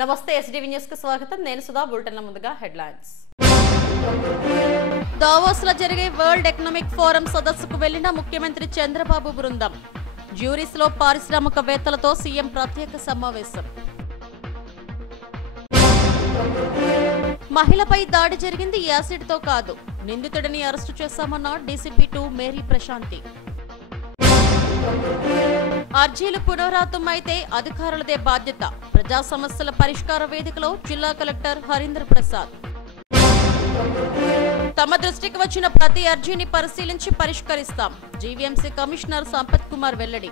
నమస్తే SDV news కు స్వాగతం. నేను సుధా. బులెటిన్ల ముందుగా హెడ్లైన్స్. దావోస్ లో జరిగే వరల్డ్ ఎకనామిక్ ఫోరం సదస్సుకు వెళ్లిన ముఖ్యమంత్రి చంద్రబాబు బృందం. జ్యూరీస్ లో పారిశ్రామికవేత్తలతో సీఎం ప్రత్యేక సమావేశం. మహిళపై దాడి జరిగింది యాసిడ్ తో కాదు, నిందితుడిని అరెస్టు చేశామన్న డీసీపీ 2 మేరీ ప్రశాంతి. అర్జీలు పునరావృతం అయితే అధికారులదే బాధ్యత. ప్రజా సమస్యల పరిష్కార వేదికలో జిల్లా కలెక్టర్ హరీంద్ర ప్రసాద్. తమ దృష్టికి వచ్చిన ప్రతి అర్జీని పరిశీలించి పరిష్కరిస్తాం. జీవీఎంసీ కమిషనర్ సంపత్ కుమార్ వెల్లడి.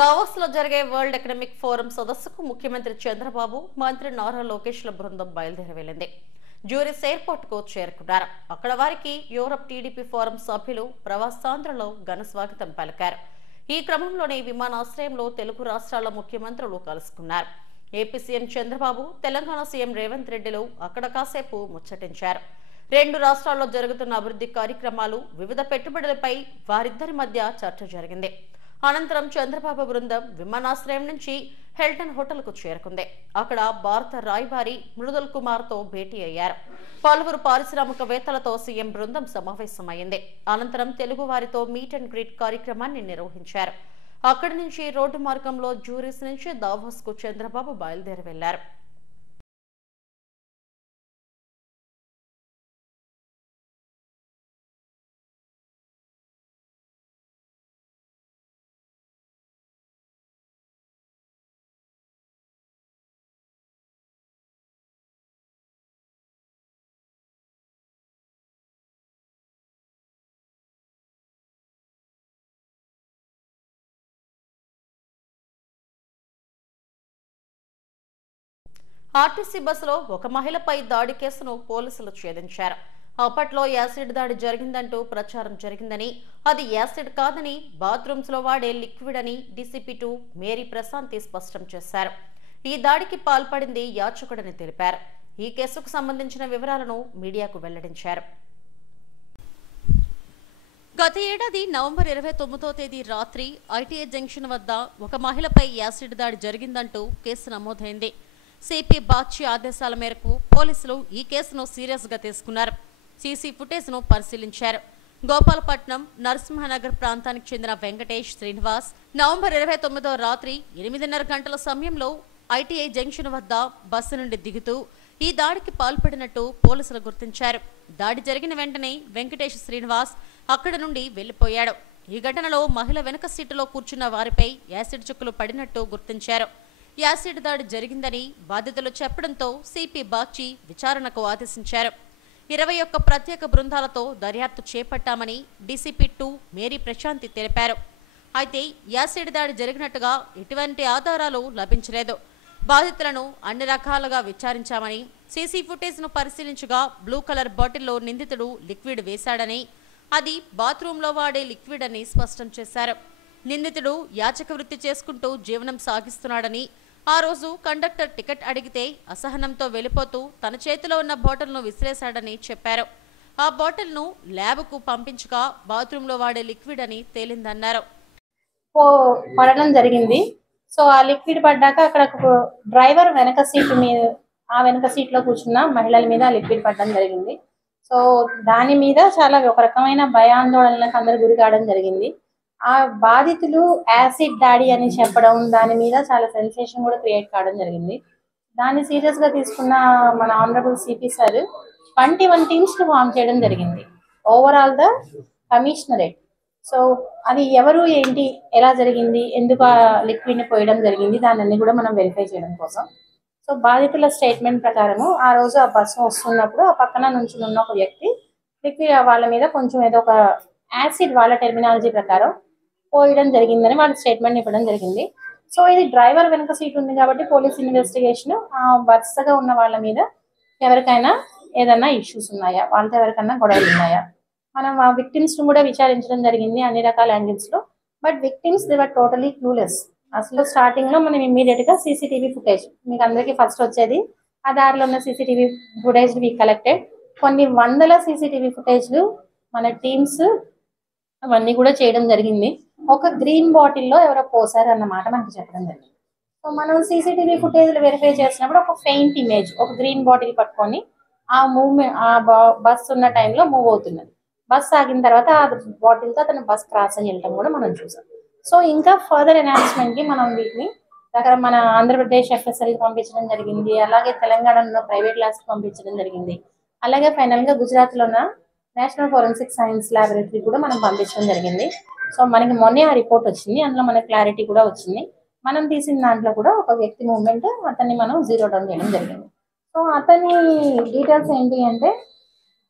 దావోస్ లో జరిగే వరల్డ్ ఎకనామిక్ ఫోరం సదస్సుకు ముఖ్యమంత్రి చంద్రబాబు, మంత్రి నారా లోకేష్ల బృందం బయలుదేరి వెళ్లింది. జ్యూరీస్ ఎయిర్పోర్ట్ కు చేరుకున్నారు. అక్కడ వారికి యూరప్ టీడీపీ ఫోరం సభ్యులు ప్రవాసాంధ్రలో ఘన స్వాగతం పలికారు. ఈ క్రమంలోనే విమానాశ్రయంలో తెలుగు రాష్ట్రాల ముఖ్యమంత్రులు కలుసుకున్నారు. AP CM Chandrababu, Telangana CM Revanth రెడ్డిలు అక్కడ కాసేపు ముచ్చటించారు. రెండు రాష్ట్రాల్లో జరుగుతున్న అభివృద్ధి కార్యక్రమాలు, వివిధ పెట్టుబడులపై వారిద్దరి మధ్య చర్చ జరిగింది. అనంతరం చంద్రబాబు బృందం విమానాశ్రయం నుంచి హెల్టన్ హోటల్ కు చేరుకుంది. అక్కడ భారత రాయబారి మృదుల్ కుమార్ తో భేటీ అయ్యారు. పలువురు పారిశ్రామికవేత్తలతో సీఎం బృందం సమావేశమైంది. అనంతరం తెలుగు వారితో మీట్ అండ్ గ్రీట్ కార్యక్రమాన్ని నిర్వహించారు. అక్కడి నుంచి రోడ్డు మార్గంలో జ్యూరీస్ నుంచి దావోస్ కు చంద్రబాబు బయలుదేరి వెళ్లారు. ఆర్టీసీ బస్సులో ఒక మహిళపై దాడి కేసును పోలీసులు ఛేదించారు. అప్పట్లో యాసిడ్ దాడి జరిగిందంటూ ప్రచారం జరిగిందని, అది యాసిడ్ కాదని, బాత్రూమ్స్ లో వాడే లిక్విడ్ అని డీసీపీ 2 మేరీ ప్రశాంతి స్పష్టం చేశారు. ఈ దాడికి పాల్పడింది యాచకుడని తెలిపారు. ఈ కేసుకు సంబంధించిన వివరాలను మీడియాకు వెల్లడించారు. గత ఏడాది నవంబర్ 29వ తేదీ రాత్రి ఐటీఐ జంక్షన్ వద్ద ఒక మహిళపై యాసిడ్ దాడి జరిగిందంటూ కేసు నమోదైంది. సిపి బాచి ఆదేశాల మేరకు పోలీసులు ఈ కేసును సీరియస్ గా తీసుకున్నారు. సీసీ ఫుటేజ్ ను పరిశీలించారు. గోపాలపట్నం, నరసింహనగర్ ప్రాంతానికి చెందిన వెంకటేష్ శ్రీనివాస్ నవంబర్ 29వ రాత్రి 8:30 గంటల సమయంలో ఐటీఐ జంక్షన్ వద్ద బస్సు నుండి దిగుతూ ఈ దాడికి పాల్పడినట్టు పోలీసులు గుర్తించారు. దాడి జరిగిన వెంటనే వెంకటేష్ శ్రీనివాస్ అక్కడి నుండి వెళ్లిపోయాడు. ఈ ఘటనలో మహిళ వెనుక సీటులో కూర్చున్న వారిపై యాసిడ్ చుక్కలు పడినట్టు గుర్తించారు. యాసిడ్ దాడి జరిగిందని బాధితులు చెప్పడంతో సిపి బాచి విచారణకు ఆదేశించారు. 21 ప్రత్యేక బృందాలతో దర్యాప్తు చేపట్టామని డీసీపీ 2 మేరీ ప్రశాంతి తెలిపారు. అయితే యాసిడ్ దాడి జరిగినట్టుగా ఎటువంటి ఆధారాలు లభించలేదు. బాధితులను అన్ని రకాలుగా విచారించామని, సీసీ ఫుటేజ్ ను పరిశీలించగా బ్లూ కలర్ బాటిల్లో నిందితుడు లిక్విడ్ వేశాడని, అది బాత్రూంలో వాడే లిక్విడ్ అని స్పష్టం చేశారు. నిందితుడు యాచక వృత్తి చేసుకుంటూ జీవనం సాగిస్తున్నాడని, ఆ రోజు కండక్టర్ టికెట్ అడిగితే అసహనంతో వెళ్లిపోతూ తన చేతిలో ఉన్న బాటిల్ను విసిరేశాడని చెప్పారు. ఆ బాటిల్ను ల్యాబ్కు పంపించగా బాత్రూంలో వాడే లిక్విడ్ అని తేలిందన్నారు. పడడం జరిగింది. సో ఆ లిక్విడ్ పడ్డాక అక్కడ డ్రైవర్ వెనక సీట్ మీద, ఆ వెనక సీట్ లో కూర్చున్న మహిళల మీద లిక్విడ్ పడడం జరిగింది. సో దాని మీద చాలా ఒక రకమైన భయాందోళనలకు అందరు గురి కావడం జరిగింది. ఆ బాధితులు యాసిడ్ దాడి అని చెప్పడం, దాని మీద చాలా సెన్సేషన్ కూడా క్రియేట్ కావడం జరిగింది. దాన్ని సీరియస్ గా తీసుకున్న మన ఆనరబుల్ సిపి సార్ 21 టీమ్స్ ను ఫామ్ చేయడం జరిగింది. Overall the commissionerate. సో అది ఎవరు, ఏంటి, ఎలా జరిగింది, ఎందుకు ఆ లిక్విడ్ ని పోయడం జరిగింది, దాన్ని కూడా మనం వెరిఫై చేయడం కోసం. సో బాధితుల స్టేట్మెంట్ ప్రకారము ఆ రోజు ఆ బస్సు వస్తున్నప్పుడు ఆ పక్కన నుంచి ఉన్న ఒక వ్యక్తి లిక్విడ్ వాళ్ళ మీద కొంచెం ఏదో ఒక యాసిడ్, వాళ్ళ టెర్మినాలజీ ప్రకారం పోయడం జరిగిందని వాళ్ళ స్టేట్మెంట్ ఇవ్వడం జరిగింది. సో ఇది డ్రైవర్ వెనక సీట్ ఉంది కాబట్టి పోలీస్ ఇన్వెస్టిగేషన్ వరుసగా ఉన్న వాళ్ళ మీద ఎవరికైనా ఏదైనా ఇష్యూస్ ఉన్నాయా, వాళ్ళతో ఎవరికైనా గొడవలు ఉన్నాయా, మనం ఆ విక్టిమ్స్ ను కూడా విచారించడం జరిగింది అన్ని రకాల యాంగిల్స్ లో. But victims they were totally clueless. అసలు స్టార్టింగ్ లో మనం ఇమ్మీడియట్ గా సీసీటీవీ ఫుటేజ్, మీకు అందరికీ ఫస్ట్ వచ్చేది ఆ దారిలో ఉన్న సీసీటీవీ ఫుటేజ్ వి కలెక్టెడ్. కొన్ని వందల సీసీటీవీ ఫుటేజ్లు మన టీమ్స్ అవన్నీ కూడా చేయడం జరిగింది. ఒక గ్రీన్ బాటిల్లో ఎవరో పోసారు అన్నమాట మనకి చెప్పడం జరిగింది. సో మనం సీసీటీవీ ఫుటేజ్లు వెరిఫై చేసినప్పుడు ఒక ఫెయింట్ ఇమేజ్, ఒక గ్రీన్ బాటిల్ పట్టుకొని ఆ మూవ్మెంట్, ఆ బస్ ఉన్న టైంలో మూవ్ అవుతున్నది. బస్ ఆగిన తర్వాత ఆ బాటిల్తో అతను బస్ క్రాస్ అయ్యి వెళ్ళటం కూడా మనం చూసాం. సో ఇంకా ఫర్దర్ ఎన్హాన్స్మెంట్ కి మనం వీటిని మన ఆంధ్రప్రదేశ్ ఎఫ్ఎస్ఎల్ కి పంపించడం జరిగింది, అలాగే తెలంగాణలో ప్రైవేట్ ల్యాబ్స్ కి పంపించడం జరిగింది, అలాగే ఫైనల్ గా గుజరాత్ లో ఉన్న నేషనల్ ఫోరెన్సిక్ సైన్స్ ల్యాబొరేటరీ కూడా మనం పంపించడం జరిగింది. సో మనకి మొన్నే ఆ రిపోర్ట్ వచ్చింది, అందులో మనకి క్లారిటీ కూడా వచ్చింది. మనం తీసిన దాంట్లో కూడా ఒక వ్యక్తి మూవ్మెంట్, అతన్ని మనం జీరో డౌన్ చేయడం జరిగింది. సో అతని డీటెయిల్స్ ఏంటి అంటే,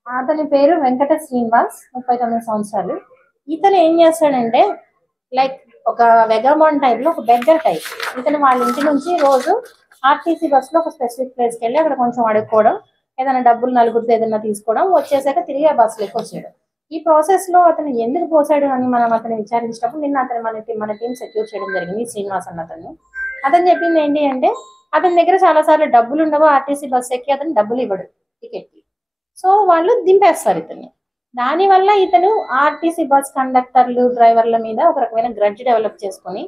అతని పేరు వెంకట శ్రీనివాస్, 39 సంవత్సరాలు. ఇతను ఏం చేస్తాడంటే లైక్ ఒక వెగమాన్ టైప్ లో, ఒక బెగ్గర్ టైప్. ఇతను వాళ్ళ ఇంటి నుంచి రోజు ఆర్టీసీ బస్ లో ఒక స్పెసిఫిక్ ప్లేస్ కి వెళ్ళి అక్కడ కొంచెం అడుక్కోవడం, ఏదైనా డబ్బులు నలుగురితో ఏదైనా తీసుకోవడం, వచ్చేసాక తిరిగి ఆ బస్సు లెక్క వచ్చాడు. ఈ ప్రాసెస్ లో అతను ఎందుకు పోసాడు అని మనం అతను విచారించినప్పుడు, నిన్న అతను మన టీం సెక్యూర్ చేయడం జరిగింది, శ్రీనివాస్ అన్న అతను. అతను చెప్పింది ఏంటి అంటే, అతని దగ్గర చాలా సార్లు డబ్బులు ఉండవు, ఆర్టీసీ బస్ ఎక్కి అతను డబ్బులు ఇవ్వడు టికెట్ కి. సో వాళ్ళు దింపేస్తారు ఇతన్ని. దానివల్ల ఇతను ఆర్టీసీ బస్ కండక్టర్లు, డ్రైవర్ల మీద ఒక రకమైన గ్రడ్జ్ డెవలప్ చేసుకొని,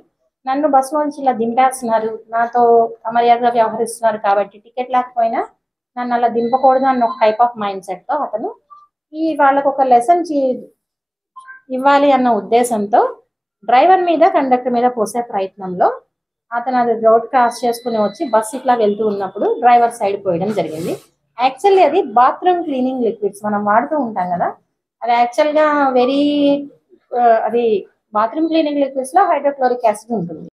నన్ను బస్సు నుంచి ఇలా దింపేస్తున్నారు, నాతో అమర్యాదగా వ్యవహరిస్తున్నారు కాబట్టి టికెట్ లేకపోయినా నన్ను అలా దింపకూడదు అన్న ఒక టైప్ ఆఫ్ మైండ్ సెట్ తో అతను ఈ వాళ్ళకు ఒక లెసన్ ఇవ్వాలి అన్న ఉద్దేశంతో డ్రైవర్ మీద, కండక్టర్ మీద పోసే ప్రయత్నంలో అతను అది రోడ్ క్రాస్ చేసుకుని వచ్చి బస్సు ఇట్లా వెళ్తూ ఉన్నప్పుడు డ్రైవర్ సైడ్ పోయడం జరిగింది. యాక్చువల్లీ అది బాత్రూమ్ క్లీనింగ్ లిక్విడ్స్ మనం వాడుతూ ఉంటాం కదా, అది యాక్చువల్ గా అది బాత్రూమ్ క్లీనింగ్ లిక్విడ్స్ లో హైడ్రోక్లోరిక్ యాసిడ్ ఉంటుంది.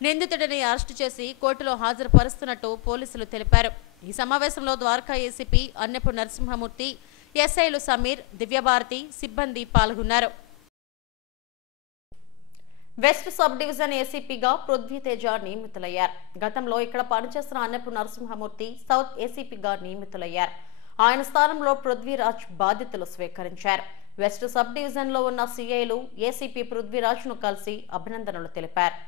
నిందితుడిని అరెస్టు చేసి కోర్టులో హాజరుపరుస్తున్నట్టు పోలీసులు తెలిపారు. ఈ సమావేశంలో ద్వారకా ఏసీపీ అన్నెపు నరసింహమూర్తి, ఎస్ఐలు సమీర్, దివ్యభారతి సిబ్బంది పాల్గొన్నారు. వెస్ట్ సబ్ డివిజన్ ఏసీపీగా పృథ్వీతేజ నియమితులయ్యారు. గతంలో ఇక్కడ పనిచేస్తున్న అన్నెపు నరసింహమూర్తి సౌత్ ఏసీపీగా నియమితులయ్యారు. ఆయన స్థానంలో పృథ్వీరాజ్ బాధ్యతలు స్వీకరించారు. వెస్ట్ సబ్ డివిజన్ లో ఉన్న సీఐలు ఏసీపీ పృథ్వీరాజ్ ను కలిసి అభినందనలు తెలిపారు.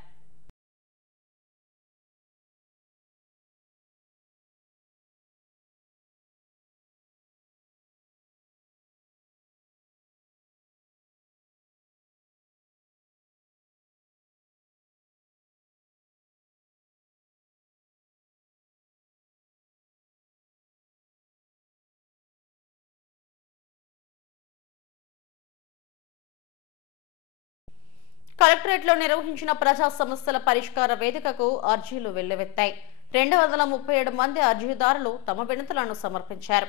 కలెక్టరేట్లో నిర్వహించిన ప్రజా సమస్యల పరిష్కార వేదికకు అర్జీలు వెల్లువెత్తాయి. 237 మంది అర్జీదారులు తమ వినతులను సమర్పించారు.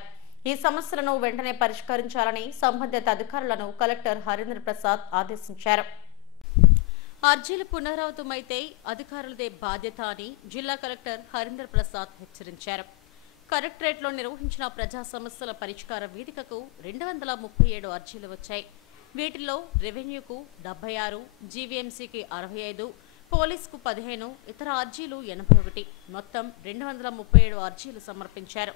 ఈ సమస్యలను వెంటనే పరిష్కరించాలని సంబంధిత అధికారులను కలెక్టర్ హరీంద్ర ప్రసాద్ ఆదేశించారు. అర్జీలు పునరావృతమైతే అధికారులదే బాధ్యత అని జిల్లా కలెక్టర్ హరీంద్ర ప్రసాద్ హెచ్చరించారు. కలెక్టరేట్లో నిర్వహించిన ప్రజా సమస్యల పరిష్కార వేదికకు 237 అర్జీలు వచ్చాయి. వీటిల్లో రెవెన్యూకు 76, జీవీఎంసీకి 65, పోలీసుకు 15, ఇతర అర్జీలు 81, మొత్తం 237 అర్జీలు సమర్పించారు.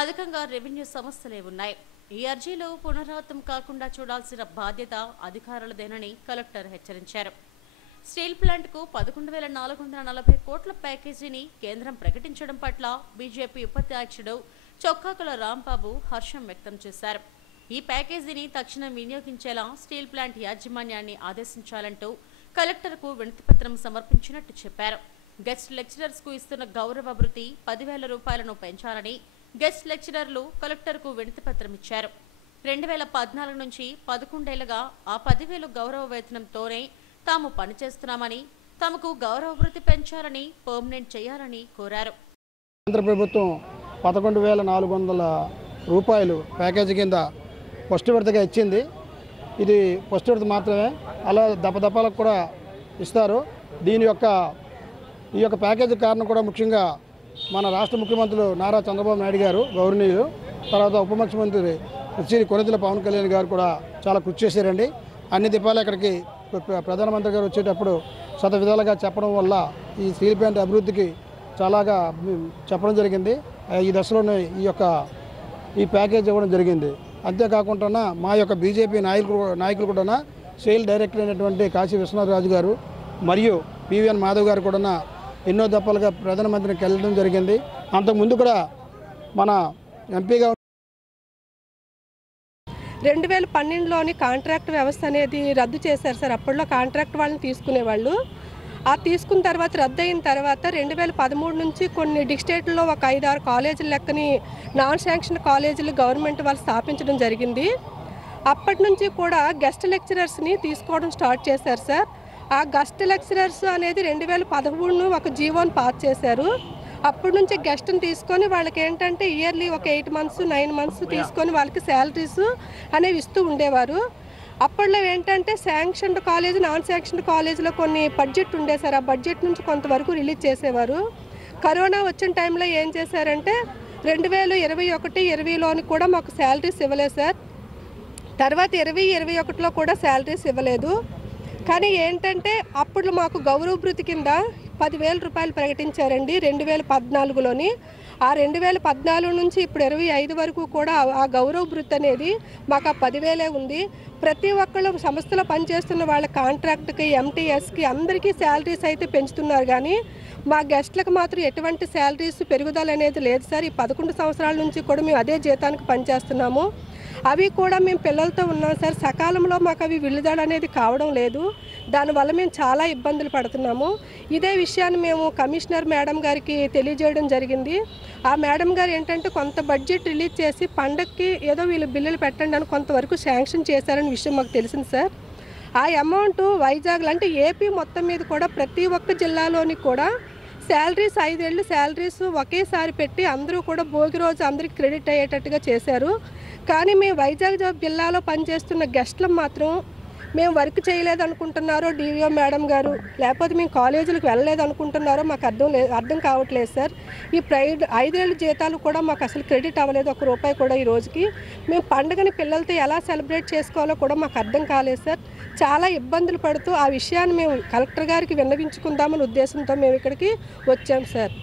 అధికంగా రెవెన్యూ సమస్యలే ఉన్నాయి. ఈ అర్జీలు పునరావృతం కాకుండా చూడాల్సిన బాధ్యత అధికారులదేనని కలెక్టర్ హెచ్చరించారు. స్టీల్ ప్లాంట్కు 11,440 కోట్ల ప్యాకేజీని కేంద్రం ప్రకటించడం పట్ల బీజేపీ ఉపాధ్యక్షుడు చొక్కాకుల రాంబాబు హర్షం వ్యక్తం చేశారు. ఈ ప్యాకేజీని తక్షణం వినియోగించేలా స్టీల్ ప్లాంట్ యాజమాన్యాన్ని ఆదేశించాలంటూ కలెక్టర్కు వినతిపత్రం సమర్పించినట్టు చెప్పారు. గెస్ట్ లెక్చరర్స్ కు ఇస్తున్న గౌరవ భృతి 10,000 రూపాయలను పెంచాలని గెస్ట్ లెక్చరర్లు కలెక్టర్కు వినతిపత్రం ఇచ్చారు. 2014 నుంచి 11 ఏళ్లుగా ఆ 10,000 గౌరవ వేతనంతోనే తాము పనిచేస్తున్నామని, తమకు గౌరవ భృతి పెంచాలని, పర్మనెంట్ చేయాలని కోరారు. కేంద్ర ప్రభుత్వం 11,400 రూపాయలు ప్యాకేజీ కింద ఫస్ట్ విడతగా ఇచ్చింది. ఇది ఫస్ట్ విడత మాత్రమే, అలా దపదపాలకు కూడా ఇస్తారు. ఈ యొక్క ప్యాకేజీ కారణం కూడా ముఖ్యంగా మన రాష్ట్ర ముఖ్యమంత్రులు నారా చంద్రబాబు నాయుడు గారు గౌరవనీయులు, తర్వాత ఉప ముఖ్యమంత్రి శ్రీ కొనిదెల పవన్ కళ్యాణ్ గారు కూడా చాలా కృషి చేశారండి. అన్ని దీపాలు ఇక్కడికి ప్రధానమంత్రి గారు వచ్చేటప్పుడు శత విధాలుగా చెప్పడం వల్ల ఈ స్టీల్ ప్లాంట్ అభివృద్ధికి చాలాగా చెప్పడం జరిగింది. ఈ దశలోనే ఈ ప్యాకేజ్ ఇవ్వడం జరిగింది. అంతేకాకుండా మా యొక్క బీజేపీ నాయకులు కూడా సేల్ డైరెక్టర్ అయినటువంటి కాశీ విశ్వనాథరాజు గారు మరియు పివిఎన్ మాధవ్ గారు కూడా ఎన్నో దఫాలుగా ప్రధానమంత్రిని వెళ్ళడం జరిగింది. అంతకుముందు కూడా మన ఎంపీగా 2012లోని కాంట్రాక్ట్ వ్యవస్థ అనేది రద్దు చేశారు సార్. అప్పట్లో కాంట్రాక్ట్ వాళ్ళని తీసుకునేవాళ్ళు. ఆ తీసుకున్న తర్వాత రద్దు అయిన తర్వాత 2013 నుంచి కొన్ని డిస్ట్రిక్ట్లలో ఒక 5-6 కాలేజీల లెక్కని నాన్ శాంక్షన్ కాలేజీలు గవర్నమెంట్ వాళ్ళు స్థాపించడం జరిగింది. అప్పటి నుంచి కూడా గెస్ట్ లెక్చరర్స్ని తీసుకోవడం స్టార్ట్ చేశారు సార్. ఆ గెస్ట్ లెక్చరర్స్ అనేది 2013 ఒక జీవోని పాస్ చేశారు. అప్పటి నుంచి గెస్ట్ని తీసుకొని వాళ్ళకి ఏంటంటే ఇయర్లీ ఒక 8 months 9 months తీసుకొని వాళ్ళకి శాలరీస్ అనేవి ఇస్తూ ఉండేవారు. అప్పట్లో ఏంటంటే శాంక్షన్డ్ కాలేజ్ నాన్ శాంక్షన్డ్ కాలేజీలో కొన్ని బడ్జెట్ ఉండే సార్. ఆ బడ్జెట్ నుంచి కొంతవరకు రిలీజ్ చేసేవారు. కరోనా వచ్చిన టైంలో ఏం చేశారంటే 2021-20లోని కూడా మాకు శాలరీస్ ఇవ్వలేదు సార్. తర్వాత 2021లో కూడా శాలరీస్ ఇవ్వలేదు. కానీ ఏంటంటే అప్పుడు మాకు గౌరవ భృతి కింద 10,000 రూపాయలు ప్రకటించారండి 2014లోని. ఆ 2014 నుంచి ఇప్పుడు 25 వరకు కూడా ఆ గౌరవ భృతి అనేది మాకు ఆ 10,000 ఉంది. ప్రతి ఒక్కళ్ళు సంస్థలో పనిచేస్తున్న వాళ్ళ కాంట్రాక్ట్కి ఎంటీఎస్కి అందరికీ శాలరీస్ అయితే పెంచుతున్నారు. కానీ మా గెస్ట్లకు మాత్రం ఎటువంటి శాలరీస్ పెరుగుదల అనేది లేదు సార్. ఈ 11 సంవత్సరాల నుంచి కూడా మేము అదే జీతానికి పనిచేస్తున్నాము. అవి కూడా మేము పిల్లలతో ఉన్నాం సార్. సకాలంలో మాకు అవి విడుదల అనేది కావడం లేదు. దానివల్ల మేము చాలా ఇబ్బందులు పడుతున్నాము. ఇదే విషయాన్ని మేము కమిషనర్ మేడం గారికి తెలియజేయడం జరిగింది. ఆ మేడం గారు ఏంటంటే కొంత బడ్జెట్ రిలీజ్ చేసి పండగకి ఏదో వీళ్ళు బిల్లులు పెట్టండి అని కొంతవరకు శాంక్షన్ చేశారని విషయం మాకు తెలిసింది సార్. ఆ అమౌంట్ వైజాగ్లో అంటే ఏపీ మొత్తం మీద కూడా ప్రతి ఒక్క జిల్లాలోని కూడా శాలరీస్ 5 ఏళ్ళు శాలరీస్ ఒకేసారి పెట్టి అందరూ కూడా భోగి రోజు అందరికి క్రెడిట్ అయ్యేటట్టుగా చేశారు. కానీ మేము వైజాగ్ జిల్లాలో పనిచేస్తున్న గెస్ట్లం మాత్రం మేము వర్క్ చేయలేదు అనుకుంటున్నారో డివిఓ మేడం గారు, లేకపోతే మేము కాలేజీలకు వెళ్ళలేదు అనుకుంటున్నారో మాకు అర్థం కావట్లేదు సార్. ఈ 5 ఏళ్ళ జీతాలు కూడా మాకు అసలు క్రెడిట్ అవ్వలేదు, ₹1 కూడా ఈ రోజుకి. మేము పండుగని పిల్లలతో ఎలా సెలబ్రేట్ చేసుకోవాలో కూడా మాకు అర్థం కాలేదు సార్. చాలా ఇబ్బందులు పడుతూ ఆ విషయాన్ని మేము కలెక్టర్ గారికి విన్నవించుకుందామని ఉద్దేశంతో మేము ఇక్కడికి వచ్చాం సార్.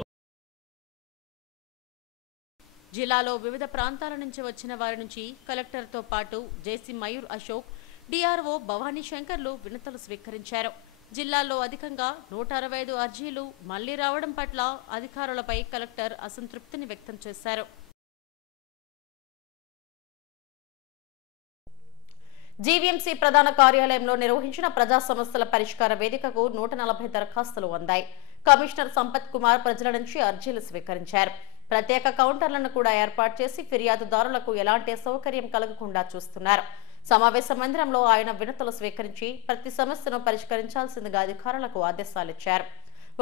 జిల్లాలో వివిధ ప్రాంతాల నుంచి వచ్చిన వారి నుంచి కలెక్టర్తో పాటు జేసీ మయూర్ అశోక్, డిఆర్ఓ భవానీ శంకర్లు వినతులు స్వీకరించారు. జిల్లాలో అధికంగా 165 అర్జీలు మళ్లీ రావడం పట్ల అధికారులపై కలెక్టర్ అసంతృప్తిని వ్యక్తం చేశారు. జీవీఎంసీ ప్రధాన కార్యాలయంలో నిర్వహించిన ప్రజా సమస్యల పరిష్కార వేదికకు 140 దరఖాస్తులు అందాయి. కమిషనర్ సంపత్ కుమార్ ప్రజల నుంచి అర్జీలు స్వీకరించారు. ప్రత్యేక కౌంటర్లను కూడా ఏర్పాటు చేసి ఫిర్యాదుదారులకు ఎలాంటి సౌకర్యం కలగకుండా చూస్తున్నారు. సమావేశ మందిరంలో ఆయన వినతులు స్వీకరించి ప్రతి సమస్యను పరిష్కరించాల్సిందిగా అధికారులకు ఆదేశాలిచ్చారు.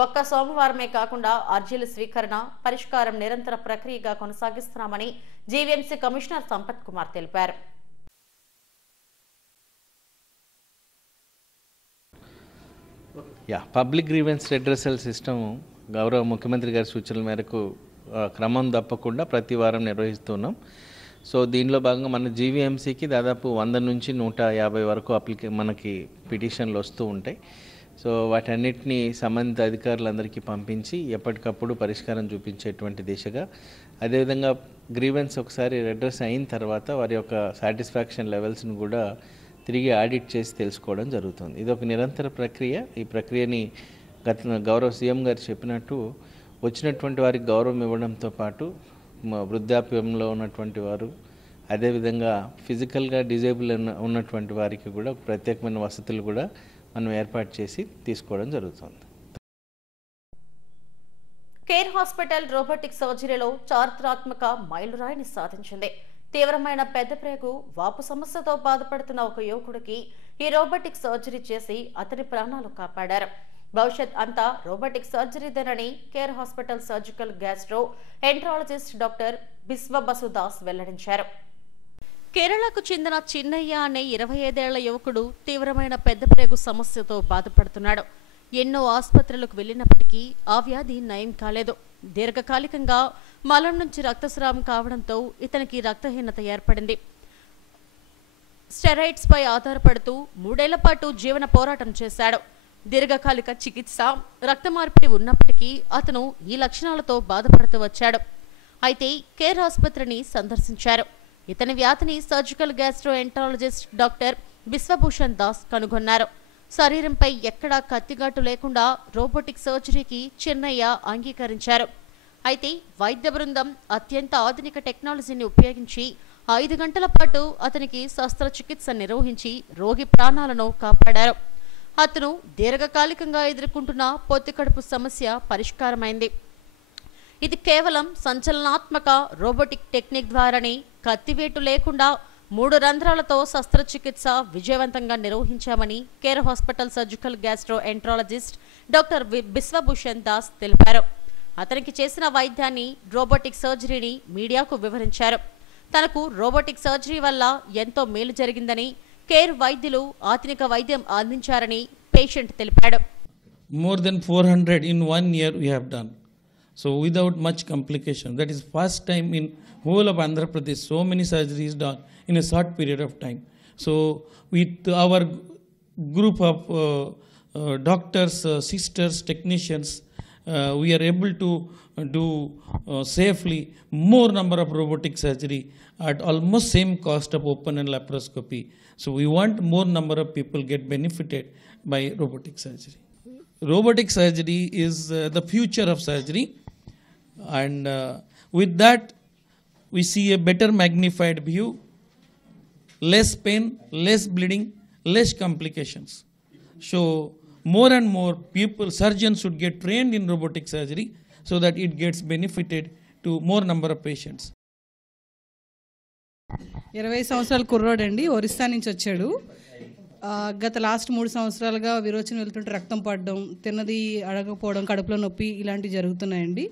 ఒక్క సోమవారమే కాకుండా అర్జీల స్వీకరణ, పరిష్కారం నిరంతర ప్రక్రియగా కొనసాగిస్తున్నామని జీవీఎంసీ కమిషనర్ సంపత్ కుమార్ తెలిపారు. పబ్లిక్ గ్రీవెన్స్ రెడ్రెసల్ సిస్టమ్ గౌరవ ముఖ్యమంత్రి గారి సూచనల మేరకు క్రమం తప్పకుండా ప్రతి వారం నిర్వహిస్తున్నాం. సో దీనిలో భాగంగా మన జీవీఎంసీకి దాదాపు 100 నుంచి 150 వరకు మనకి పిటిషన్లు వస్తూ ఉంటాయి. సో వాటన్నిటిని సంబంధిత అధికారులందరికీ పంపించి ఎప్పటికప్పుడు పరిష్కారం చూపించేటువంటి దిశగా, అదేవిధంగా గ్రీవెన్స్ ఒకసారి రెడ్రెస్ అయిన తర్వాత వారి యొక్క సాటిస్ఫాక్షన్ లెవెల్స్ని కూడా తిరిగి ఆడిట్ చేసి తెలుసుకోవడం జరుగుతుంది. ఇది ఒక నిరంతర ప్రక్రియ. ఈ ప్రక్రియని గౌరవ సీఎం గారు చెప్పినట్టు వచ్చినటువంటి వారికి గౌరవం ఇవ్వడంతో పాటు వృద్ధాప్యంలో ఉన్నటువంటి వారు, అదేవిధంగా ఫిజికల్గా డిజేబుల్ ఉన్నటువంటి వారికి కూడా ప్రత్యేకమైన వసతులు కూడా మనం ఏర్పాటు చేసి తీసుకోవడం జరుగుతుంది. కేర్ హాస్పిటల్ రోబోటిక్ సర్జరీలో చారిత్రాత్మక మైలురాయిని సాధించింది. తీవ్రమైన పెద్దప్రేగు వాపు సమస్యతో బాధపడుతున్న ఒక యువకుడికి ఈ రోబోటిక్ సర్జరీ చేసి అతని ప్రాణాలు కాపాడారు. భవిష్యత్ అంతా రోబోటిక్ సర్జరీదేనని care hospital surgical gastroenterologist doctor Biswabasudas వెల్లడించారు. కేరళకు చెందిన చిన్నయ్య అనే 25 ఏళ్ల యువకుడు తీవ్రమైన పెద్దప్రేగు సమస్యతో బాధపడుతున్నాడు. ఎన్నో ఆసుపత్రులకు వెళ్లినప్పటికీ ఆ వ్యాధి నయం కాలేదు. దీర్ఘకాలికంగా మలం నుంచి రక్తస్రావం కావడంతో ఇతనికి రక్తహీనత ఏర్పడింది. స్టెరాయిడ్స్ పై ఆధారపడుతూ 3 ఏళ్ల పాటు జీవన పోరాటం చేశాడు. దీర్ఘకాలిక చికిత్స, రక్త మార్పిడి ఉన్నప్పటికీ అతను ఈ లక్షణాలతో బాధపడుతూ వచ్చాడు. అయితే కేర్ ఆసుపత్రిని సందర్శించారు. ఇతని వ్యాధిని surgical gastroenterologist doctor Biswabhushan Das కనుగొన్నారు. శరీరంపై ఎక్కడా కత్తిగాటు లేకుండా రోబోటిక్ సర్జరీకి చిన్నయ్య అంగీకరించారు. అయితే వైద్య బృందం అత్యంత ఆధునిక టెక్నాలజీని ఉపయోగించి 5 గంటల పాటు అతనికి శస్త్రచికిత్స నిర్వహించి రోగి ప్రాణాలను కాపాడారు. అతను దీర్ఘకాలికంగా ఎదుర్కొంటున్న పొత్తికడుపు సమస్య పరిష్కారమైంది. ఇది కేవలం సంచలనాత్మక రోబోటిక్ టెక్నిక్ ద్వారానే కత్తివేటు లేకుండా 3 రంధ్రాలతో శస్త్రచికిత్స విజయవంతంగా నిర్వహించామని care hospital surgical gastroenterologist doctor Biswabhushan Das తెలిపారు. అతనికి చేసిన వైద్యాన్ని రోబోటిక్ సర్జరీని మీడియాకు వివరించారు. తనకు రోబోటిక్ సర్జరీ వల్ల ఎంతో మేలు జరిగిందని, కేర్ వైద్యులు ఆధునిక వైద్యం అందించారని పేషెంట్ తెలిపాడు. More than 400 in 1 year we have done. So without much complication. That is first time in whole of Andhra Pradesh so many surgeries done in a short period of time. So with our group of doctors, sisters, technicians, we are able to do safely more number of robotic surgery at almost same cost of open and laparoscopy. So we want more number of people get benefited by robotic surgery. Robotic surgery is the future of surgery, and with that we see a better magnified view, less pain, less bleeding, less complications. So more and more people, surgeons should get trained in robotic surgery so that it gets benefited to more number of patients. 20 సంవత్సరాల కుర్రోడండి, ఒరిస్సా నుంచి వచ్చాడు. గత last 3 సంవత్సరాలుగా విరోచన వెళ్తుంటే రక్తం పడడం, తిన్నది అడగకపోవడం, కడుపులో నొప్పి ఇలాంటివి జరుగుతున్నాయండి.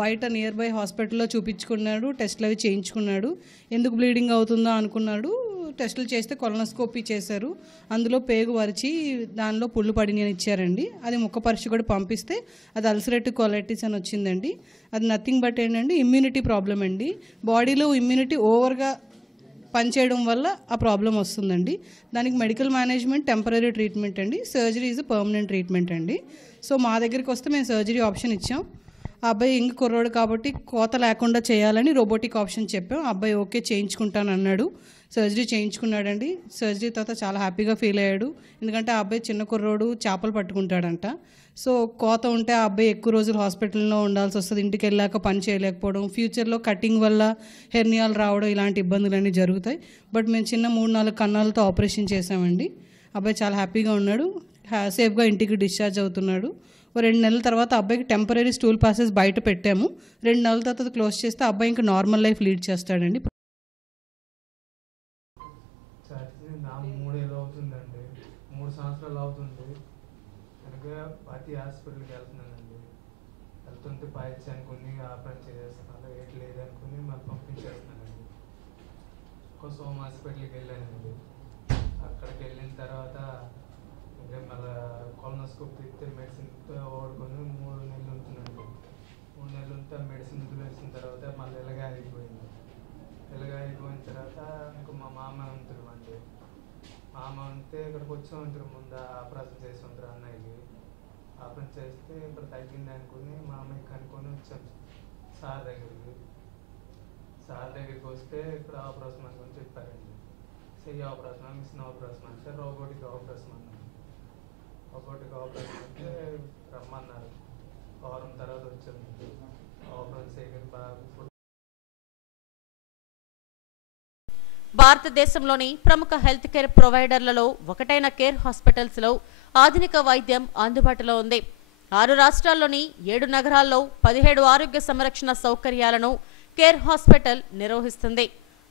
బయట నియర్ బై హాస్పిటల్లో చూపించుకున్నాడు, టెస్టులు అవి చేయించుకున్నాడు. ఎందుకు బ్లీడింగ్ అవుతుందో అనుకున్నాడు. టెస్టులు చేస్తే కొలనోస్కోపీ చేశారు. అందులో పేగు వరిచి దానిలో పుళ్ళు పడిని అని ఇచ్చారండి. అది ముక్క పరీక్ష కూడా పంపిస్తే అది అల్సరేటివ్ కొలైటిస్ అని వచ్చిందండి. అది నథింగ్ బట్ ఏంటండి, ఇమ్యూనిటీ ప్రాబ్లం అండి. బాడీలో ఇమ్యూనిటీ ఓవర్గా పనిచేయడం వల్ల ఆ ప్రాబ్లం వస్తుందండి. దానికి మెడికల్ మేనేజ్మెంట్ టెంపరీ ట్రీట్మెంట్ అండి, సర్జరీ ఈజ్ పర్మనెంట్ ట్రీట్మెంట్ అండి. సో మా దగ్గరికి వస్తే మేము సర్జరీ ఆప్షన్ ఇచ్చాం. ఆ అబ్బాయి ఇంక కుర్రోడు కాబట్టి కోత లేకుండా చేయాలని రోబోటిక్ ఆప్షన్ చెప్పాం. ఆ అబ్బాయి ఓకే చేయించుకుంటాను అన్నాడు. సర్జరీ చేయించుకున్నాడండి. సర్జరీ తర్వాత చాలా హ్యాపీగా ఫీల్ అయ్యాడు. ఎందుకంటే ఆ అబ్బాయి చిన్న కుర్రోడు, చేపలు పట్టుకుంటాడంట. సో కోత ఉంటే ఆ అబ్బాయి ఎక్కువ రోజులు హాస్పిటల్లో ఉండాల్సి వస్తుంది, ఇంటికి వెళ్ళాక పని చేయలేకపోవడం, ఫ్యూచర్లో కటింగ్ వల్ల హెర్నియాలు రావడం ఇలాంటి ఇబ్బందులన్నీ జరుగుతాయి. బట్ మేము చిన్న 3-4 కన్నాలతో ఆపరేషన్ చేసామండి. అబ్బాయి చాలా హ్యాపీగా ఉన్నాడు, సేఫ్గా ఇంటికి డిశ్చార్జ్ అవుతున్నాడు. 2 నెలల తర్వాత అబ్బాయికి టెంపరీ స్టూల్ పాసెస్ బయట పెట్టాము. 2 నెలల తర్వాత క్లోజ్ చేస్తే అబ్బాయి ఇంకా నార్మల్ లైఫ్ లీడ్ చేస్తాడండి. ప్రతి హాస్పిటల్కి వెళ్తున్నానండి. వెళ్తుంటే పాయచ్చి అనుకుని ఆపరేషన్ చేసేస్తున్నాను, ఏట్ లేదనుకుని మళ్ళీ పంపించేస్తున్నానండి. సోమ హాస్పిటల్కి వెళ్ళానండి. అక్కడికి వెళ్ళిన తర్వాత ఇంకా మళ్ళీ కొలనోస్కోపీ తీస్తే మెడిసిన్ ఓడుకొని 3 నెలలు ఉంటున్నానండి. 3 నెలలు ఉంటే మెడిసిన్ వేసిన తర్వాత మళ్ళీ ఇలాగే ఆగిపోయింది. ఇలాగే అయిపోయిన తర్వాత ఇంకా మా మామ ఉంటారు అండి. మామ ఉంటే ఇక్కడికి వచ్చి ఉంటారు, ముందు ఆపరేషన్ చేసి ఉంటారు అన్నయ్యకి. ఆపరేషన్ చేస్తే ఇప్పుడు తగ్గింది అనుకుని మా అమ్మాయికి కనుక్కొని వచ్చాం సార్ దగ్గరికి. సార్ దగ్గరికి వస్తే ఇక్కడ ఆపరేషన్ అనుకుని చెప్పారండి. చెయ్యి ఆపరేషన్, మిషన్ ఆపరేషన్ అంటే రోబోటిక్ ఆపరేషన్ అన్నారు. రోబోటిక్ ఆపరేషన్ అంటే రమ్మన్నారు. వారం తర్వాత వచ్చాము. ఆపరేషన్ చేయగలి బాగా. భారతదేశంలోని ప్రముఖ హెల్త్ కేర్ ప్రొవైడర్లలో ఒకటైన కేర్ హాస్పిటల్స్లో ఆధునిక వైద్యం అందుబాటులో ఉంది. 6 రాష్ట్రాల్లోని 7 నగరాల్లో 17 ఆరోగ్య సంరక్షణ సౌకర్యాలను కేర్ హాస్పిటల్ నిర్వహిస్తుంది.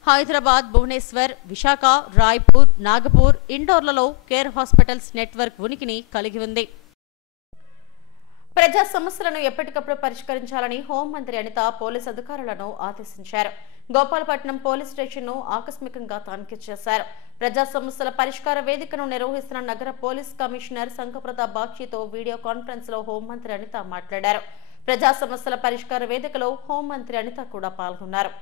హైదరాబాద్, భువనేశ్వర్, విశాఖ, రాయ్పూర్, నాగపూర్, ఇండోర్లలో కేర్ హాస్పిటల్స్ నెట్వర్క్ ఉనికిని కలిగి ఉంది. ప్రజా సమస్యలను ఎప్పటికప్పుడు పరిష్కరించాలని హోంమంత్రి అనిత పోలీసు అధికారులను ఆదేశించారు. గోపాలపట్నం పోలీస్ స్టేషన్ను ఆకస్మికంగా తనిఖీ చేశారు. ప్రజా సమస్యల పరిష్కార వేదికను నిర్వహిస్తున్న నగర పోలీస్ కమిషనర్ శంకప్రతాప్ బాక్షితో వీడియో కాన్ఫరెన్స్ లో హోంమంత్రి అనిత మాట్లాడారు. ప్రజా సమస్యల పరిష్కార వేదికలో హోంమంత్రి అనిత కూడా పాల్గొన్నారు.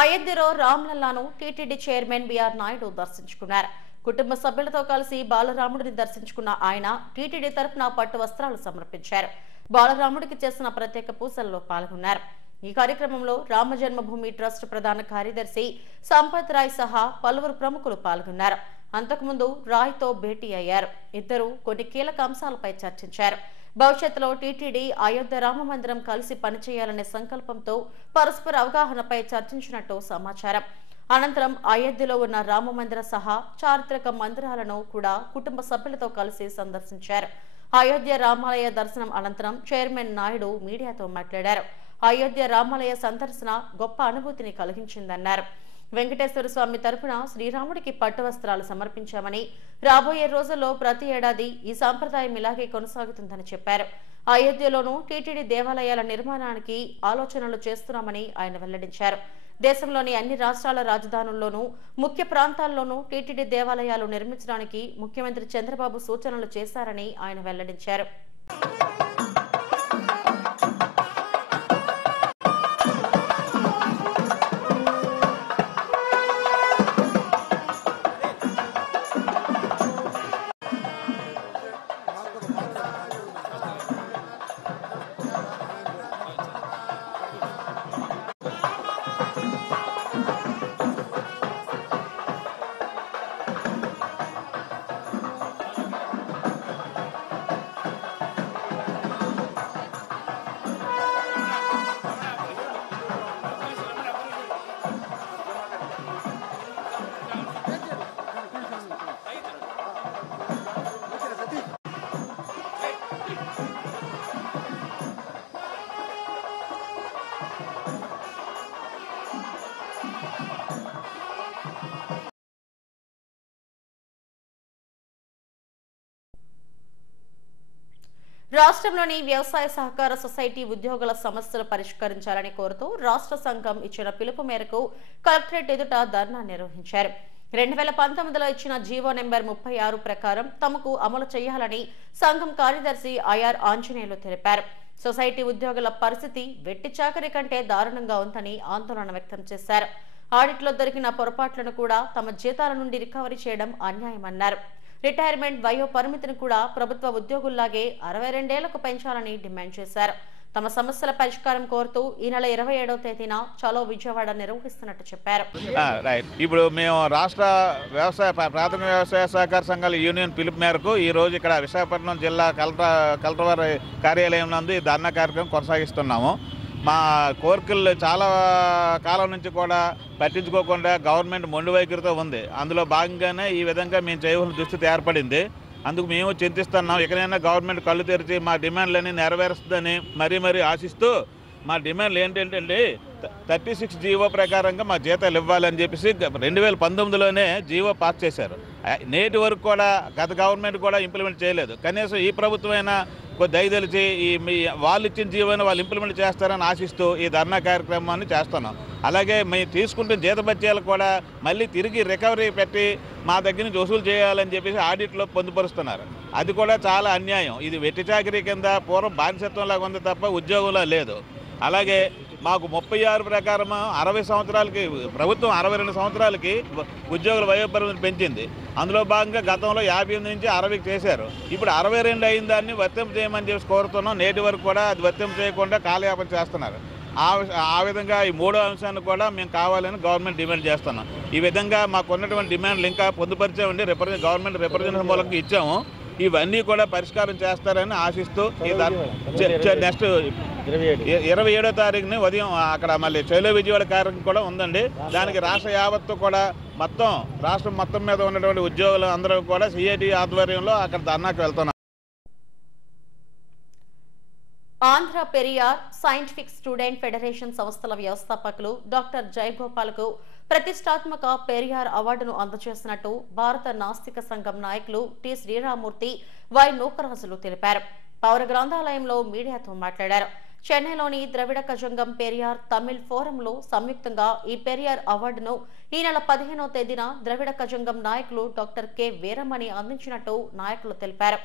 అయోధ్యలో రామ్లల్లాను టీటీడీ చైర్మన్ బిఆర్ నాయుడు దర్శించుకున్నారు. కుటుంబ సభ్యులతో కలిసి బాలరాముడిని దర్శించుకున్న ఆయన టీటీడీ తరఫున పట్టు వస్త్రాలు సమర్పించారు. బాలరాముడికి చేసిన ప్రత్యేక పూజల్లో పాల్గొన్నారు. ఈ కార్యక్రమంలో రామ జన్మభూమి ట్రస్ట్ ప్రధాన కార్యదర్శి సంపత్ రాయ్ సహా పలువురు ప్రముఖులు పాల్గొన్నారు. అంతకుముందు రాయ్తో భేటీ అయ్యారు. ఇద్దరు కొన్ని కీలక అంశాలపై చర్చించారు. భవిష్యత్తులో టీటీడీ అయోధ్య రామ మందిరం కలిసి పనిచేయాలనే సంకల్పంతో పరస్పర అవగాహనపై చర్చించినట్టు సమాచారం. అనంతరం అయోధ్యలో ఉన్న రామ మందిర సహా చారిత్రక మందిరాలను కూడా కుటుంబ సభ్యులతో కలిసి సందర్శించారు. అయోధ్య రామాలయ దర్శనం అనంతరం చైర్మన్ నాయుడు మీడియాతో మాట్లాడారు. అయోధ్య రామాలయ సందర్శన గొప్ప అనుభూతిని కలిగించిందన్నారు. వెంకటేశ్వర స్వామి తరపున శ్రీరాముడికి పట్టు వస్త్రాలు సమర్పించామని, రాబోయే రోజుల్లో ప్రతి ఏడాది ఈ సాంప్రదాయం ఇలాగే కొనసాగుతుందని చెప్పారు. అయోధ్యలోనూ టీటీడీ దేవాలయాల నిర్మాణానికి ఆలోచనలు చేస్తున్నామని ఆయన వెల్లడించారు. దేశంలోని అన్ని రాష్ట్రాల రాజధానుల్లోనూ ముఖ్య ప్రాంతాల్లోనూ టీటీడీ దేవాలయాలు నిర్మించడానికి ముఖ్యమంత్రి చంద్రబాబు సూచనలు చేశారని ఆయన వెల్లడించారు. రాష్ట్రంలోని వ్యవసాయ సహకార సొసైటీ ఉద్యోగుల సమస్యలు పరిష్కరించాలని కోరుతూ రాష్ట్ర సంఘం ఇచ్చిన పిలుపు మేరకు కలెక్టరేట్ ఎదుట ధర్నా నిర్వహించారు. 2019లో ఇచ్చిన జీవో నెంబర్ 36 ప్రకారం తమకు అమలు చేయాలని సంఘం కార్యదర్శి ఐఆర్ ఆంజనేయులు తెలిపారు. సొసైటీ ఉద్యోగుల పరిస్థితి వెట్టి చాకరీ కంటే దారుణంగా ఉందని ఆందోళన వ్యక్తం చేశారు. ఆడిట్లో దొరికిన పొరపాట్లను కూడా తమ జీతాల నుండి రికవరీ చేయడం అన్యాయమన్నారు. రిటైర్మెంట్ వయో పరిమితిని కూడా ప్రభుత్వ ఉద్యోగుల్లాగే 62 ఏళ్లకు పెంచాలని డిమాండ్ చేశారు. తమ సమస్యల పరిష్కారం కోరుతూ ఈ నెల 27వ తేదీన చలో విజయవాడ నిర్వహిస్తున్నట్టు చెప్పారు. ఇప్పుడు మేము రాష్ట్ర ప్రాథమిక వ్యవసాయ సహకార సంఘాల యూనియన్ పిలుపు మేరకు ఈ రోజు ఇక్కడ విశాఖపట్నం జిల్లా కలెక్టర్ వారి కార్యాలయం నందు ఈ ధర్నా కార్యక్రమం కొనసాగిస్తున్నాము. మా కోరికలు చాలా కాలం నుంచి కూడా పట్టించుకోకుండా గవర్నమెంట్ మొండి వైఖరితో ఉంది. అందులో భాగంగానే ఈ విధంగా మేము చేయవలసిన దుస్థితి ఏర్పడింది. అందుకు మేము చింతిస్తున్నాం. ఎక్కడైనా గవర్నమెంట్ కళ్ళు తెరిచి మా డిమాండ్లన్నీ నెరవేరుస్తుందని మరీ ఆశిస్తూ మా డిమాండ్లు ఏంటంటే 36 జీవో ప్రకారంగా మా జీతాలు ఇవ్వాలని చెప్పేసి 2019లోనే జీవో పాస్ చేశారు. నేటి వరకు కూడా గత గవర్నమెంట్ కూడా ఇంప్లిమెంట్ చేయలేదు. కనీసం ఈ ప్రభుత్వమైనా దయదలిచి వాళ్ళు ఇచ్చిన జీవోని వాళ్ళు ఇంప్లిమెంట్ చేస్తారని ఆశిస్తూ ఈ ధర్నా కార్యక్రమాన్ని చేస్తున్నాం. అలాగే మేము తీసుకుంటున్న జీతభత్యాలు కూడా మళ్ళీ తిరిగి రికవరీ పెట్టి మా దగ్గర నుంచి వసూలు చేయాలని చెప్పేసి ఆడిట్లో పొందుపరుస్తున్నారు. అది కూడా చాలా అన్యాయం. ఇది వెట్టి చాకరీ కింద పూర్వం బానిసత్వంలాగా ఉంది తప్ప ఉద్యోగంలో లేదు. అలాగే మాకు 36 ప్రకారం 60 సంవత్సరాలకి ప్రభుత్వం 62 సంవత్సరాలకి ఉద్యోగుల వయోపరిమితిని పెంచింది. అందులో భాగంగా గతంలో 58 నుంచి 60కి చేశారు. ఇప్పుడు 62 అయిన దాన్ని వర్తింపు చేయమని చెప్పి కోరుతున్నాం. నేటి వరకు కూడా అది వర్తింపు చేయకుండా కాలయాపన చేస్తున్నారు. ఆ విధంగా ఈ 3వ అంశాన్ని కూడా మేము కావాలని గవర్నమెంట్ డిమాండ్ చేస్తున్నాం. ఈ విధంగా మాకు ఉన్నటువంటి డిమాండ్లు ఇంకా పొందుపరిచామండి. గవర్నమెంట్ రిప్రజెంటేషన్ మూలంగా ఇచ్చాము. ఇవన్నీ కూడా పరిష్కారం చేస్తారని ఆశిస్తూ నెక్స్ట్ 27వ తారీఖుని ఉదయం అక్కడ మళ్ళీ చైలో విజయవాడ కార్యక్రమం కూడా ఉందండి. దానికి రాష్ట్ర యావత్తు కూడా రాష్ట్రం మొత్తం మీద ఉన్నటువంటి ఉద్యోగులు అందరూ కూడా సిఐటి ఆధ్వర్యంలో అక్కడ ధర్నాకు వెళ్తున్నారు. Andhra Periyar scientific student federation సంస్థల వ్యవస్థాపకులు డాక్టర్ జయగోపాల్కు ప్రతిష్టాత్మక పెరియార్ అవార్డును అందజేసినట్టు భారత నాస్తిక సంఘం నాయకులు టి శ్రీరామూర్తి వై నూకరాజులు తెలిపారు. పౌర గ్రంథాలయంలో మీడియాతో మాట్లాడారు. చెన్నైలోని ద్రవిడ కజంగం పెరియార్ తమిళ్ ఫోరంలో సంయుక్తంగా ఈ పెరియార్ అవార్డును ఈ నెల 15వ తేదీన ద్రవిడ కజంగం నాయకులు డాక్టర్ కె వీరమణి అందించినట్టు నాయకులు తెలిపారు.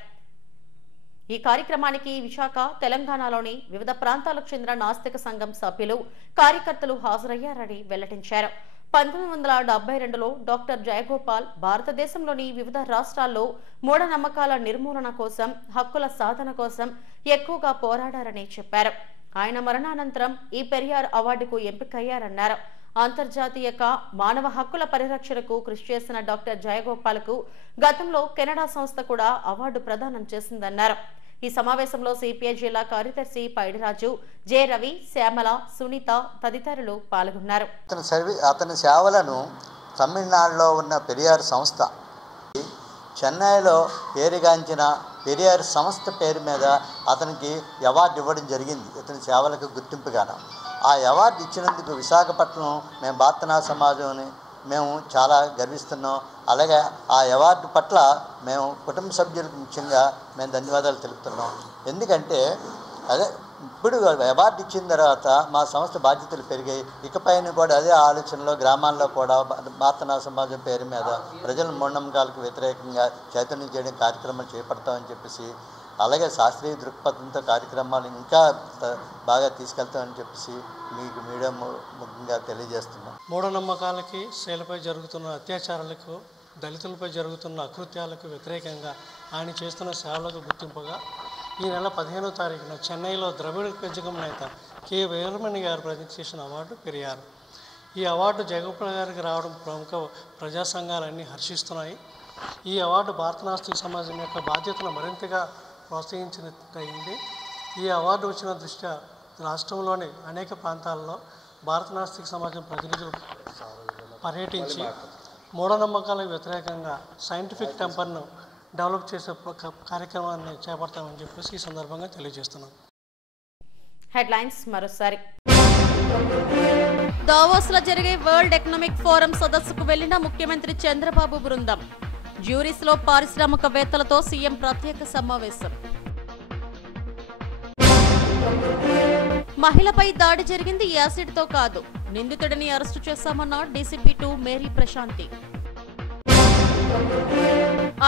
ఈ కార్యక్రమానికి విశాఖ, తెలంగాణలోని వివిధ ప్రాంతాలకు చెందిన నాస్తిక సంఘం సభ్యులు, కార్యకర్తలు హాజరయ్యారని వెల్లడించారు. 1972లో డాక్టర్ జయగోపాల్ భారతదేశంలోని వివిధ రాష్ట్రాల్లో మూఢనమ్మకాల నిర్మూలన కోసం, హక్కుల సాధన కోసం ఎక్కువగా పోరాడారని చెప్పారు. ఆయన మరణానంతరం ఈ పెరియార్ అవార్డుకు ఎంపికయ్యారన్నారు. అంతర్జాతీయ మానవ హక్కుల పరిరక్షణకు కృషి చేసిన డాక్టర్ జయగోపాల్కు గతంలో కెనడా సంస్థ కూడా అవార్డు ప్రదానం చేసిందన్నారు. ఈ సమావేశంలో సిపిఐ జిల్లా కార్యదర్శి పైడిరాజు, జె రవి, శ్యామల, సునీత తదితరులు పాల్గొన్నారు. అతని సేవలను తమిళనాడులో ఉన్న పెరియార్ సంస్థ, చెన్నైలో పేరుగాంచిన పెరియార్ సంస్థ పేరు మీద అతనికి అవార్డు ఇవ్వడం జరిగింది. ఇతని సేవలకు గుర్తింపుగాను ఆ అవార్డు ఇచ్చినందుకు విశాఖపట్నం మేము బాత్తనా సమాజంని మేము చాలా గర్విస్తున్నాం. అలాగే ఆ అవార్డు పట్ల మేము కుటుంబ సభ్యులకు ముఖ్యంగా మేము ధన్యవాదాలు తెలుపుతున్నాం. ఎందుకంటే ఇప్పుడు అవార్డు ఇచ్చిన తర్వాత మా సంస్థ బాధ్యతలు పెరిగాయి. ఇకపైన కూడా అదే ఆలోచనలో గ్రామాల్లో కూడా బాత్తనా సమాజం పేరు మీద ప్రజల మూఢనమ్మకాలకు వ్యతిరేకంగా చైతన్యం చేయడం కార్యక్రమాలు చేపడతామని చెప్పేసి, అలాగే శాస్త్రీయ దృక్పథంతో కార్యక్రమాలు ఇంకా బాగా తీసుకెళ్తామని చెప్పేసి మీకు మీడియా ముఖ్యంగా తెలియజేస్తున్నాం. మూఢనమ్మకాలకి, స్త్రీలపై జరుగుతున్న అత్యాచారాలకు, దళితులపై జరుగుతున్న అకృత్యాలకు వ్యతిరేకంగా ఆయన చేస్తున్న సేవలకు గుర్తింపుగా ఈ నెల 15వ తారీఖున చెన్నైలో ద్రవిడ కజగం నేత కె వీరమణి గారు ప్రజెంట్ చేసిన అవార్డు పెరియారు. ఈ అవార్డు జయగోపాల్ గారికి రావడం ప్రముఖ ప్రజా సంఘాలన్నీ హర్షిస్తున్నాయి. ఈ అవార్డు భారత నాస్తిక సమాజం యొక్క బాధ్యతను మరింతగా ప్రోత్సహించినట్లయింది. ఈ అవార్డు వచ్చిన దృష్ట్యా రాష్ట్రంలోని అనేక ప్రాంతాల్లో భారత నాస్తిక సమాజం ప్రతినిధులు పర్యటించి మూఢనమ్మకాలకు వ్యతిరేకంగా సైంటిఫిక్ టెంపర్ను డెవలప్ చేసే కార్యక్రమాన్ని చేపడతామని చెప్పేసి ఈ సందర్భంగా తెలియజేస్తున్నాం. హెడ్లైన్స్ మరోసారి. దావోస్లో జరిగే వరల్డ్ ఎకనామిక్ ఫోరం సదస్సుకు వెళ్లిన ముఖ్యమంత్రి చంద్రబాబు బృందం. జ్యూరీస్లో పారిశ్రామికవేత్తలతో సీఎం ప్రత్యేక సమావేశం. మహిళపై దాడి జరిగింది యాసిడ్తో కాదు, నిందితుడిని అరెస్టు చేశామన్న డీసీపీ 2 మేరీ ప్రశాంతి.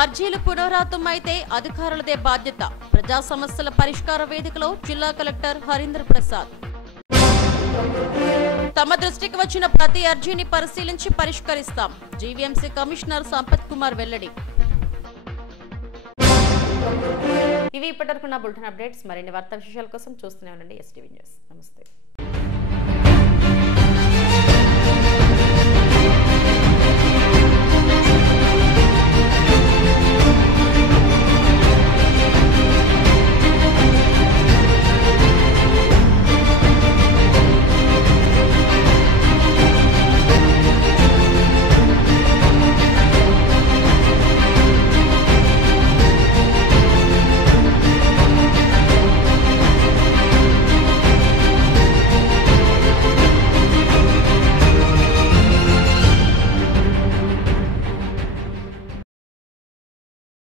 అర్జీలు పునరావృతం అయితే అధికారులదే బాధ్యత. ప్రజా సమస్యల పరిష్కార వేదికలో జిల్లా కలెక్టర్ హరీంద్ర ప్రసాద్. తమ దృష్టికి వచ్చిన ప్రతి అర్జీని పరిశీలించి పరిష్కరిస్తాం. జీవీఎంసీ కమిషనర్ సంపత్ కుమార్ వెల్లడి. ఇవి ఇప్పటివరకున్న బులెటిన్ అప్డేట్స్. మరిన్ని వార్తా విశేషాల కోసం చూస్తూనే ఉండండి ఎస్టీవీ న్యూస్. నమస్తే.